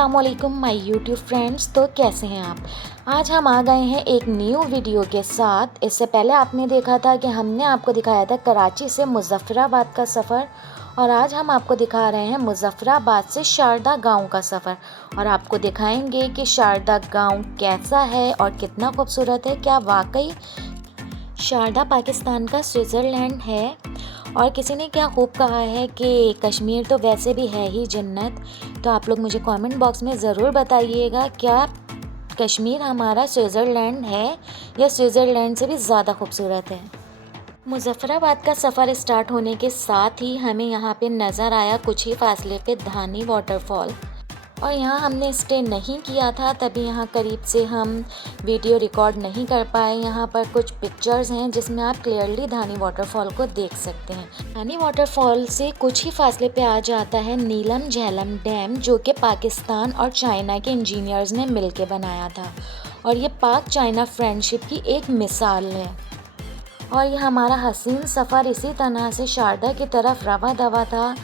अस्सलामुअलैकुम my YouTube friends. तो कैसे हैं आप। आज हम आ गए हैं एक न्यू वीडियो के साथ। इससे पहले आपने देखा था कि हमने आपको दिखाया था कराची से मुज़फ़्फ़राबाद का सफ़र, और आज हम आपको दिखा रहे हैं मुज़फ़्फ़राबाद से शारदा गांव का सफ़र। और आपको दिखाएंगे कि शारदा गांव कैसा है और कितना खूबसूरत है। क्या वाकई शारदा पाकिस्तान का स्विट्ज़रलैंड है। और किसी ने क्या खूब कहा है कि कश्मीर तो वैसे भी है ही जन्नत। तो आप लोग मुझे कमेंट बॉक्स में ज़रूर बताइएगा, क्या कश्मीर हमारा स्विट्ज़रलैंड है या स्विट्ज़रलैंड से भी ज़्यादा खूबसूरत है। मुज़फ़्फ़राबाद का सफ़र स्टार्ट होने के साथ ही हमें यहाँ पे नज़र आया कुछ ही फासले पे धानी वाटरफॉल। और यहाँ हमने स्टे नहीं किया था, तभी यहाँ करीब से हम वीडियो रिकॉर्ड नहीं कर पाए। यहाँ पर कुछ पिक्चर्स हैं जिसमें आप क्लियरली धानी वाटरफॉल को देख सकते हैं। धानी वाटरफॉल से कुछ ही फासले पे आ जाता है नीलम झेलम डैम, जो कि पाकिस्तान और चाइना के इंजीनियर्स ने मिलकर बनाया था। और ये पाक चाइना फ्रेंडशिप की एक मिसाल है। और ये हमारा हसीन सफ़र इसी तरह से शारदा की तरफ रवा दवा था।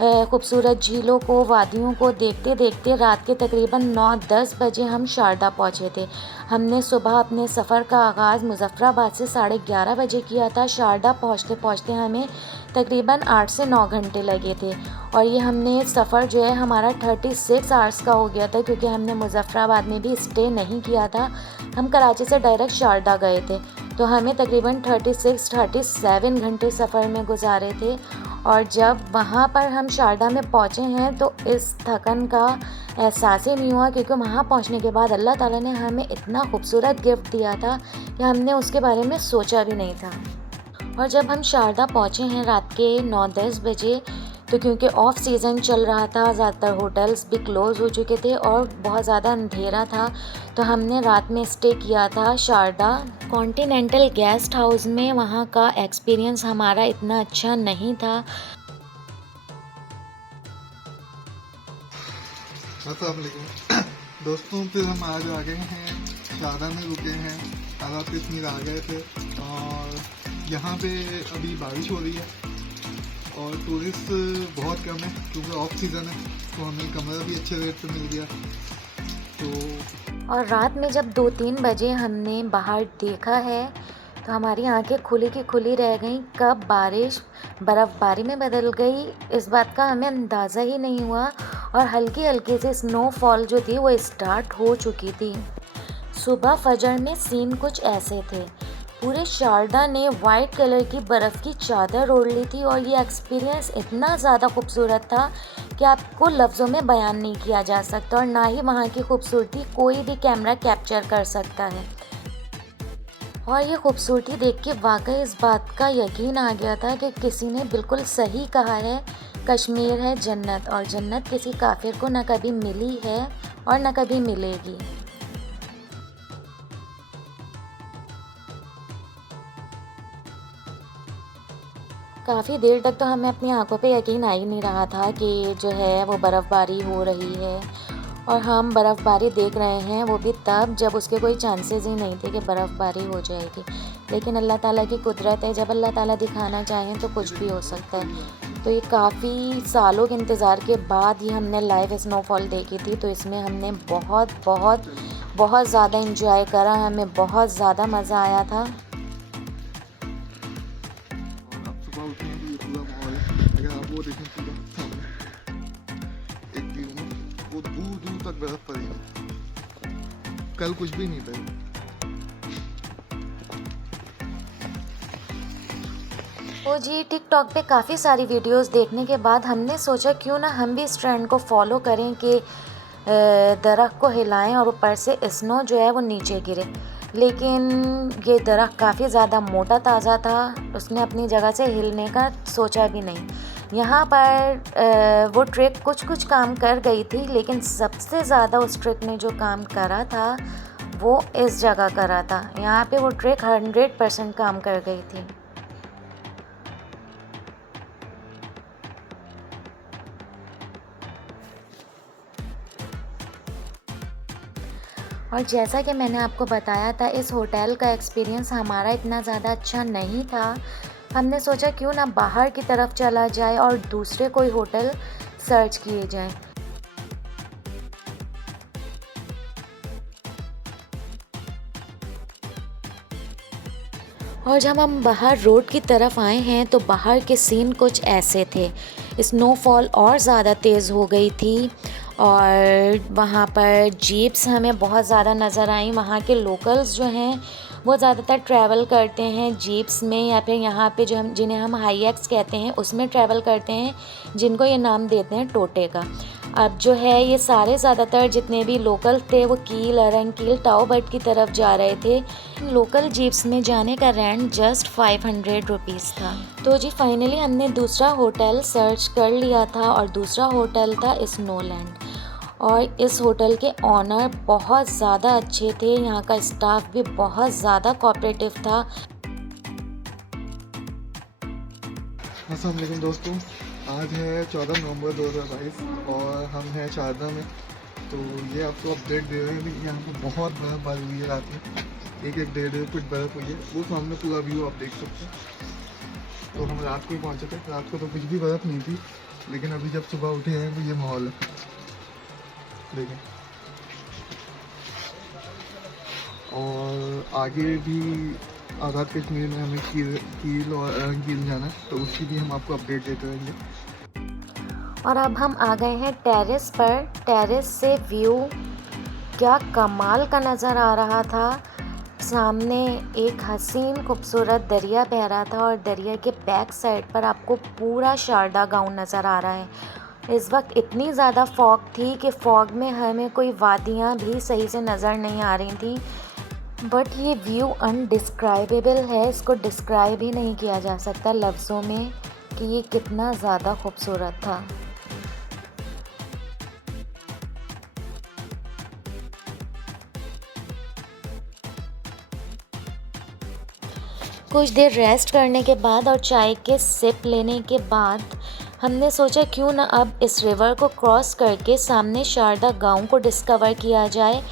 खूबसूरत झीलों को, वादियों को देखते देखते रात के तकरीबन 9-10 बजे हम शारदा पहुँचे थे। हमने सुबह अपने सफ़र का आगाज़ मुज़फ़्फ़राबाद से 11:30 बजे किया था। शारदा पहुँचते पहुँचते हमें तकरीबन 8 से 9 घंटे लगे थे। और ये हमने सफ़र जो है हमारा 36 आवर्स का हो गया था, क्योंकि हमने मुज़फ़्फ़राबाद में भी स्टे नहीं किया था। हम कराची से डायरेक्ट शारदा गए थे, तो हमें तकरीबन 36-37 घंटे सफ़र में गुजारे थे। और जब वहाँ पर हम शारदा में पहुँचे हैं तो इस थकन का एहसास ही नहीं हुआ, क्योंकि वहाँ पहुँचने के बाद अल्लाह ताला ने हमें इतना खूबसूरत गिफ्ट दिया था कि हमने उसके बारे में सोचा भी नहीं था। और जब हम शारदा पहुँचे हैं रात के 9-10 बजे, तो क्योंकि ऑफ सीज़न चल रहा था, ज़्यादातर होटल्स भी क्लोज़ हो चुके थे और बहुत ज़्यादा अंधेरा था, तो हमने रात में स्टे किया था शारदा कॉन्टिनेंटल गेस्ट हाउस में। वहाँ का एक्सपीरियंस हमारा इतना अच्छा नहीं था। अस्सलामुअलैकुम दोस्तों, फिर हम आज आ गए हैं शारदा में, रुके हैं। आधा कश्मीर आ गए थे और यहाँ पे अभी बारिश हो रही है और टूरिस्ट बहुत कम है, क्योंकि ऑफ सीज़न है, तो हमें कमरा भी अच्छे रेट पे मिल गया। तो और रात में जब 2-3 बजे हमने बाहर देखा है तो हमारी आंखें खुली की खुली रह गईं। कब बारिश बर्फ़बारी में बदल गई, इस बात का हमें अंदाज़ा ही नहीं हुआ। और हल्की हल्की से स्नोफॉल जो थी वो स्टार्ट हो चुकी थी। सुबह फजर में सीन कुछ ऐसे थे। पूरे शारदा ने वाइट कलर की बर्फ़ की चादर ओढ़ ली थी, और ये एक्सपीरियंस इतना ज़्यादा खूबसूरत था कि आपको लफ्ज़ों में बयान नहीं किया जा सकता, और ना ही वहाँ की खूबसूरती कोई भी कैमरा कैप्चर कर सकता है। और ये खूबसूरती देख के वाकई इस बात का यकीन आ गया था कि किसी ने बिल्कुल सही कहा है, कश्मीर है जन्नत, और जन्नत किसी काफिर को न कभी मिली है और न कभी मिलेगी। काफ़ी देर तक तो हमें अपनी आंखों पे यकीन आ ही नहीं रहा था कि जो है वो बर्फ़बारी हो रही है, और हम बर्फ़बारी देख रहे हैं, वो भी तब जब उसके कोई चांसेस ही नहीं थे कि बर्फ़बारी हो जाएगी। लेकिन अल्लाह ताला की कुदरत है, जब अल्लाह ताला दिखाना चाहें तो कुछ भी हो सकता है। तो ये काफ़ी सालों के इंतज़ार के बाद ही हमने लाइव स्नोफॉल देखी थी, तो इसमें हमने बहुत बहुत बहुत ज़्यादा इंजॉय करा। हमें बहुत ज़्यादा मज़ा आया था। और आप सुबह उठे हैं तो ये पूरा माहौल है। अगर आप वो देखें पूरा सामने एक व्यू में, वो दूर दूर तक बर्फ पड़ी है। कल कुछ भी नहीं था। ओ जी, टिकटॉक पे काफ़ी सारी वीडियोस देखने के बाद हमने सोचा क्यों ना हम भी इस ट्रेंड को फॉलो करें कि दरख्त को हिलाएं और ऊपर से स्नो जो है वो नीचे गिरे। लेकिन ये दरख्त काफ़ी ज़्यादा मोटा ताज़ा था, उसने अपनी जगह से हिलने का सोचा भी नहीं। यहाँ पर वो ट्रिक कुछ काम कर गई थी, लेकिन सबसे ज़्यादा उस ट्रिक ने जो काम करा था वो इस जगह करा था। यहाँ पे वो ट्रिक 100% काम कर गई थी। और जैसा कि मैंने आपको बताया था, इस होटल का एक्सपीरियंस हमारा इतना ज़्यादा अच्छा नहीं था। हमने सोचा क्यों ना बाहर की तरफ चला जाए और दूसरे कोई होटल सर्च किए जाएं। और जब हम बाहर रोड की तरफ आए हैं तो बाहर के सीन कुछ ऐसे थे। स्नोफॉल और ज़्यादा तेज़ हो गई थी और वहाँ पर जीप्स हमें बहुत ज़्यादा नज़र आई। वहाँ के लोकल्स जो हैं वो ज़्यादातर ट्रैवल करते हैं जीप्स में, या फिर यहाँ पे जो हम जिन्हें हम हाई एक्स कहते हैं उसमें ट्रैवल करते हैं, जिनको ये नाम देते हैं टोटे का। अब जो है ये सारे ज़्यादातर जितने भी लोकल थे वो कील, अरंकील, टाओ बट की तरफ जा रहे थे। लोकल जीप्स में जाने का रेंट जस्ट 500 रुपीज़ था। तो जी फाइनली हमने दूसरा होटल सर्च कर लिया था और दूसरा होटल था स्नोलैंड। और इस होटल के ऑनर बहुत ज़्यादा अच्छे थे, यहाँ का स्टाफ भी बहुत ज़्यादा कोऑपरेटिव था। अस्सलाम वालेकुम दोस्तों, आज है 14 नवंबर 2022 और हम हैं शारदा में। तो ये आपको अपडेट दे रहे हैं कि यहाँ पर बहुत बर्फ़बारी हुई है रात में, एक 1-1.5 फुट बर्फ़ हुई है। वो सामने पूरा व्यू आप देख सकते हैं। तो हम रात को ही पहुँचे थे, रात को तो कुछ भी बर्फ़ नहीं थी, लेकिन अभी जब सुबह उठे हैं तो ये माहौल है, देखें। और आगे भी आज़ाद कश्मीर में हमें कील और अरंकील जाना है, तो उसकी भी हम आपको अपडेट देते रहेंगे। और अब हम आ गए हैं टेरेस पर। टेरेस से व्यू क्या कमाल का नज़र आ रहा था। सामने एक हसीन खूबसूरत दरिया बह रहा था और दरिया के बैक साइड पर आपको पूरा शारदा गांव नज़र आ रहा है। इस वक्त इतनी ज़्यादा फॉग थी कि फॉग में हमें कोई वादियाँ भी सही से नज़र नहीं आ रही थी। बट ये व्यू अनडिस्क्राइबेबल है, इसको डिस्क्राइब ही नहीं किया जा सकता लफ्ज़ों में कि ये कितना ज़्यादा खूबसूरत था। कुछ देर रेस्ट करने के बाद और चाय के सिप लेने के बाद हमने सोचा क्यों ना अब इस रिवर को क्रॉस करके सामने शारदा गांव को डिस्कवर किया जाए।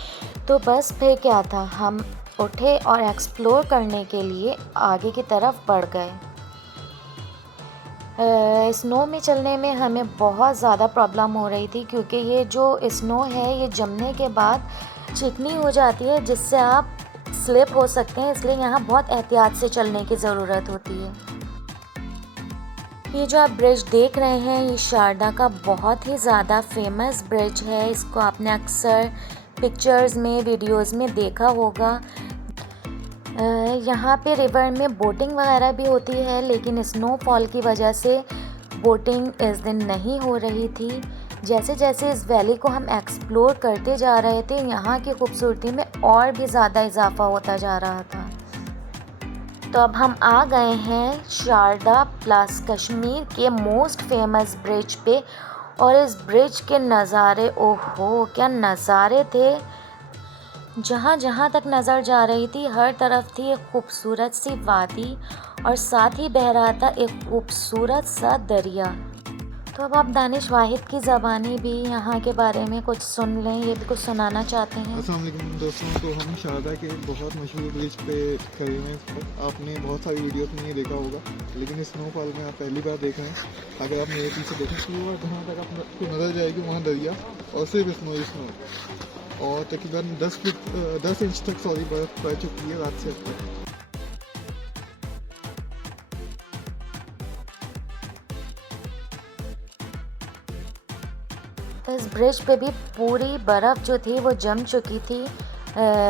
तो बस फिर क्या था, हम उठे और एक्सप्लोर करने के लिए आगे की तरफ बढ़ गए। स्नो में चलने में हमें बहुत ज़्यादा प्रॉब्लम हो रही थी, क्योंकि ये जो स्नो है ये जमने के बाद चिकनी हो जाती है, जिससे आप स्लिप हो सकते हैं। इसलिए यहाँ बहुत एहतियात से चलने की ज़रूरत होती है। ये जो आप ब्रिज देख रहे हैं ये शारदा का बहुत ही ज़्यादा फेमस ब्रिज है। इसको आपने अक्सर पिक्चर्स में, वीडियोस में देखा होगा। यहाँ पे रिवर में बोटिंग वगैरह भी होती है, लेकिन स्नोफॉल की वजह से बोटिंग इस दिन नहीं हो रही थी। जैसे जैसे इस वैली को हम एक्सप्लोर करते जा रहे थे, यहाँ की खूबसूरती में और भी ज़्यादा इजाफा होता जा रहा था। तो अब हम आ गए हैं शारदा प्लस कश्मीर के मोस्ट फेमस ब्रिज पे, और इस ब्रिज के नज़ारे, ओहो क्या नज़ारे थे। जहाँ जहाँ तक नज़र जा रही थी हर तरफ थी एक खूबसूरत सी वादी और साथ ही बह रहा था एक खूबसूरत सा दरिया। तो अब आप दानिश वाहिद की ज़बानी भी यहाँ के बारे में कुछ सुन लें, ये भी कुछ सुनाना चाहते हैं। अस्सलाम वालेकुम दोस्तों, तो हम शारदा के बहुत मशहूर ब्रिज पे खड़े हैं। इस पर आपने बहुत सारी वीडियोस में ये देखा होगा, लेकिन स्नोफॉल में आप पहली बार देख रहे हैं। अगर आप मेरे पीछे देखें तो जहाँ तक आपको नज़र जाएगी वहाँ दरिया और सिर्फ स्नो और तकरीबन 10 इंच तक बर्फ़ पड़ चुकी है रात से अब तक। इस ब्रिज पे भी पूरी बर्फ़ जो थी वो जम चुकी थी।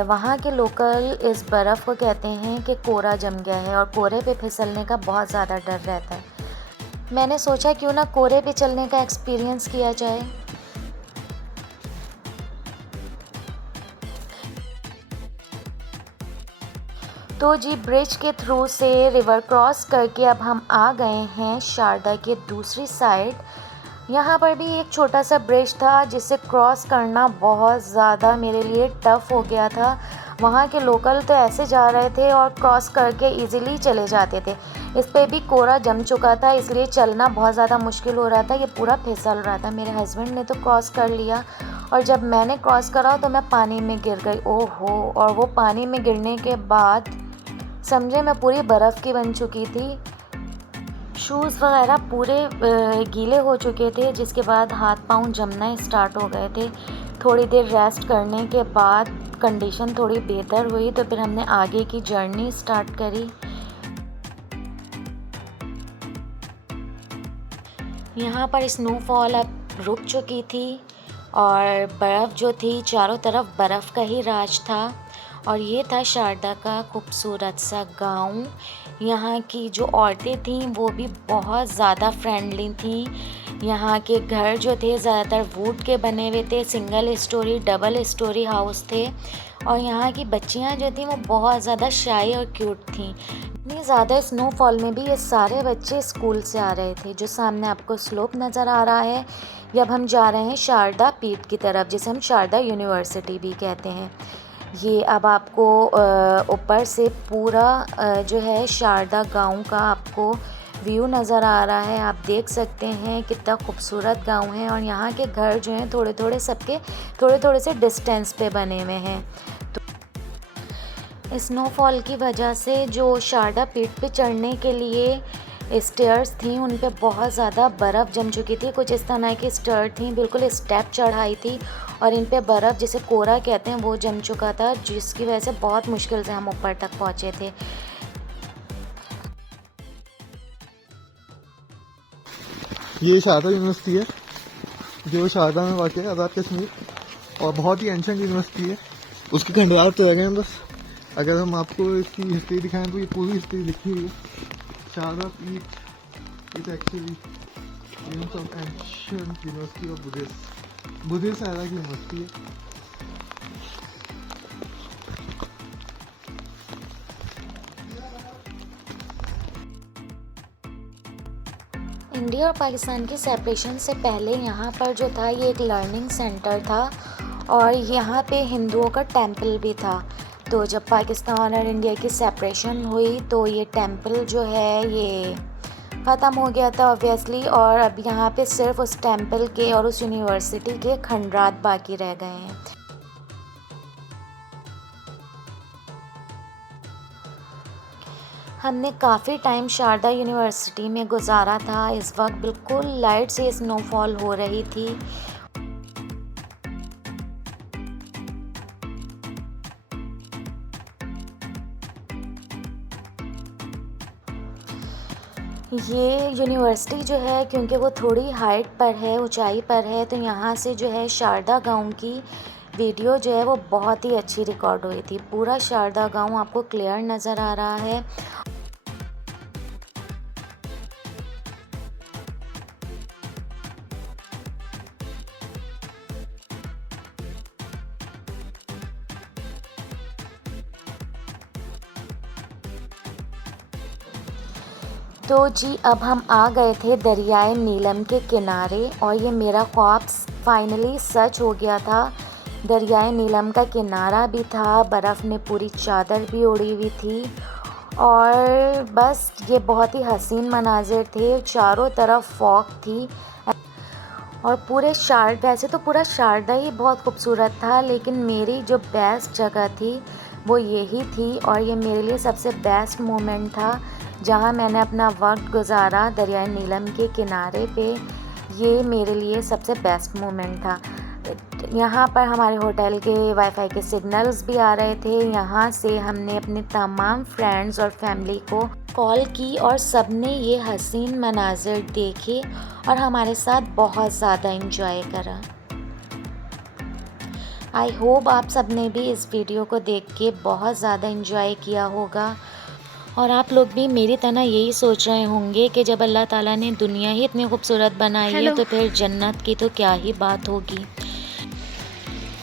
वहाँ के लोकल इस बर्फ़ को कहते हैं कि कोरा जम गया है, और कोरे पे फिसलने का बहुत ज़्यादा डर रहता है। मैंने सोचा क्यों ना कोरे पे चलने का एक्सपीरियंस किया जाए। तो जी ब्रिज के थ्रू से रिवर क्रॉस करके अब हम आ गए हैं शारदा के दूसरी साइड। यहाँ पर भी एक छोटा सा ब्रिज था जिसे क्रॉस करना बहुत ज़्यादा मेरे लिए टफ़ हो गया था। वहाँ के लोकल तो ऐसे जा रहे थे और क्रॉस करके इजीली चले जाते थे। इस पे भी कोरा जम चुका था, इसलिए चलना बहुत ज़्यादा मुश्किल हो रहा था, ये पूरा फिसल रहा था। मेरे हस्बैंड ने तो क्रॉस कर लिया, और जब मैंने क्रॉस करा तो मैं पानी में गिर गई। ओहो, और वो पानी में गिरने के बाद समझे मैं पूरी बर्फ़ की बन चुकी थी। शूज़ वगैरह पूरे गीले हो चुके थे, जिसके बाद हाथ पाँव जमना स्टार्ट हो गए थे। थोड़ी देर रेस्ट करने के बाद कंडीशन थोड़ी बेहतर हुई, तो फिर हमने आगे की जर्नी स्टार्ट करी। यहाँ पर स्नोफॉल अब रुक चुकी थी और बर्फ़ जो थी चारों तरफ बर्फ़ का ही राज था। और ये था शारदा का खूबसूरत सा गाँव। यहाँ की जो औरतें थीं वो भी बहुत ज़्यादा फ्रेंडली थीं। यहाँ के घर जो थे ज़्यादातर वुड के बने हुए थे, single storey double storey house थे। और यहाँ की बच्चियाँ जो थीं वो बहुत ज़्यादा शाई और क्यूट थीं। इतनी ज़्यादा स्नोफॉल में भी ये सारे बच्चे स्कूल से आ रहे थे। जो सामने आपको स्लोप नज़र आ रहा है, ये अब हम जा रहे हैं शारदा पीठ की तरफ, जिसे हम शारदा यूनिवर्सिटी भी कहते हैं। ये अब आपको ऊपर से पूरा जो है शारदा गाँव का आपको व्यू नज़र आ रहा है। आप देख सकते हैं कितना खूबसूरत गाँव है। और यहाँ के घर जो हैं थोड़े थोड़े सबके थोड़े थोड़े से डिस्टेंस पे बने हुए हैं। तो स्नोफॉल की वजह से जो शारदा पीठ पे चढ़ने के लिए स्टेयर्स थी उन पे बहुत ज़्यादा बर्फ़ जम चुकी थी। कुछ इस तरह की स्टेयर थी, बिल्कुल स्टेप चढ़ाई थी और इन पे बर्फ़ जिसे कोरा कहते हैं वो जम चुका था, जिसकी वजह से बहुत मुश्किल से हम ऊपर तक पहुँचे थे। ये शारदा यूनिवर्सिटी है जो शारदा में वाक़ है, आज़ाद कश्मीर, और बहुत ही एंशिएंट यूनिवर्सिटी है। उसके खंडरात तो रह गए हैं बस। अगर हम आपको इसकी हिस्ट्री दिखाएं तो ये पूरी हिस्ट्री लिखी हुई है। शारदा पीठ is actually ancient university of Buddhist era की यूनिवर्सिटी है। इंडिया और पाकिस्तान की सेपरेशन से पहले यहाँ पर जो था ये एक लर्निंग सेंटर था और यहाँ पे हिंदुओं का टेंपल भी था। तो जब पाकिस्तान और इंडिया की सेपरेशन हुई तो ये टेंपल जो है ये ख़त्म हो गया था ऑब्वियसली, और अब यहाँ पे सिर्फ उस टेंपल के और उस यूनिवर्सिटी के खंडरात बाकी रह गए हैं। हमने काफ़ी टाइम शारदा यूनिवर्सिटी में गुजारा था। इस वक्त बिल्कुल लाइट से स्नोफॉल हो रही थी। ये यूनिवर्सिटी जो है क्योंकि वो थोड़ी हाइट पर है, ऊंचाई पर है, तो यहाँ से जो है शारदा गांव की वीडियो जो है वो बहुत ही अच्छी रिकॉर्ड हुई थी। पूरा शारदा गांव आपको क्लियर नज़र आ रहा है। तो जी अब हम आ गए थे दरियाए नीलम के किनारे और ये मेरा ख्वाब फाइनली सच हो गया था। दरियाए नीलम का किनारा भी था, बर्फ़ में पूरी चादर भी ओढ़ी हुई थी और बस ये बहुत ही हसीन मनाजिर थे। चारों तरफ फॉग थी और वैसे तो पूरा शारदा ही बहुत खूबसूरत था, लेकिन मेरी जो बेस्ट जगह थी वो यही थी और ये मेरे लिए सबसे बेस्ट मोमेंट था जहाँ मैंने अपना वक्त गुजारा दरियाए नीलम के किनारे पे। ये मेरे लिए सबसे बेस्ट मोमेंट था। यहाँ पर हमारे होटल के वाईफाई के सिग्नल्स भी आ रहे थे। यहाँ से हमने अपने तमाम फ्रेंड्स और फैमिली को कॉल की और सब ने ये हसीन मनाजिर देखे और हमारे साथ बहुत ज़्यादा एंजॉय करा। आई होप आप सब ने भी इस वीडियो को देख के बहुत ज़्यादा एंजॉय किया होगा और आप लोग भी मेरी तरह यही सोच रहे होंगे कि जब अल्लाह ताला ने दुनिया ही इतनी खूबसूरत बनाई है तो फिर जन्नत की तो क्या ही बात होगी।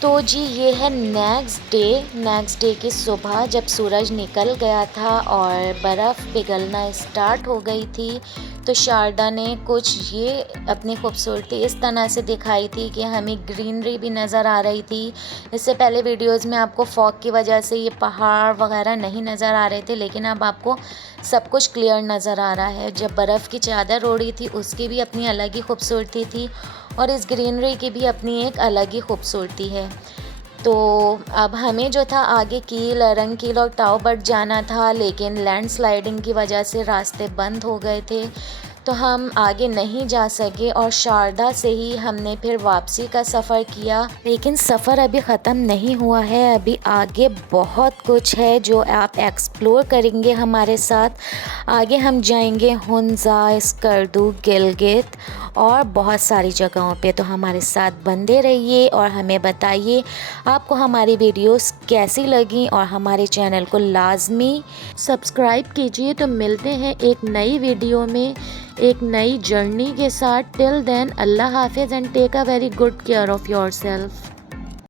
तो जी ये है नेक्स्ट डे की सुबह जब सूरज निकल गया था और बर्फ़ पिघलना स्टार्ट हो गई थी। तो शारदा ने कुछ ये अपनी खूबसूरती इस तरह से दिखाई थी कि हमें ग्रीनरी भी नज़र आ रही थी। इससे पहले वीडियोस में आपको फॉग की वजह से ये पहाड़ वगैरह नहीं नज़र आ रहे थे, लेकिन अब आपको सब कुछ क्लियर नज़र आ रहा है। जब बर्फ़ की चादर ओढ़ी थी उसकी भी अपनी अलग ही खूबसूरती थी और इस ग्रीनरी की भी अपनी एक अलग ही खूबसूरती है। तो अब हमें जो था आगे रंगकील और टाओ बट जाना था, लेकिन लैंडस्लाइडिंग की वजह से रास्ते बंद हो गए थे तो हम आगे नहीं जा सके और शारदा से ही हमने फिर वापसी का सफ़र किया। लेकिन सफ़र अभी ख़त्म नहीं हुआ है, अभी आगे बहुत कुछ है जो आप एक्सप्लोर करेंगे हमारे साथ। आगे हम जाएंगे हुंज़ा, स्कर्दू, गिलगित और बहुत सारी जगहों पे। तो हमारे साथ बंधे रहिए और हमें बताइए आपको हमारी वीडियोस कैसी लगी और हमारे चैनल को लाजमी सब्सक्राइब कीजिए। तो मिलते हैं एक नई वीडियो में एक नई जर्नी के साथ। टिल देन अल्लाह हाफिज़ and take a very good care of yourself.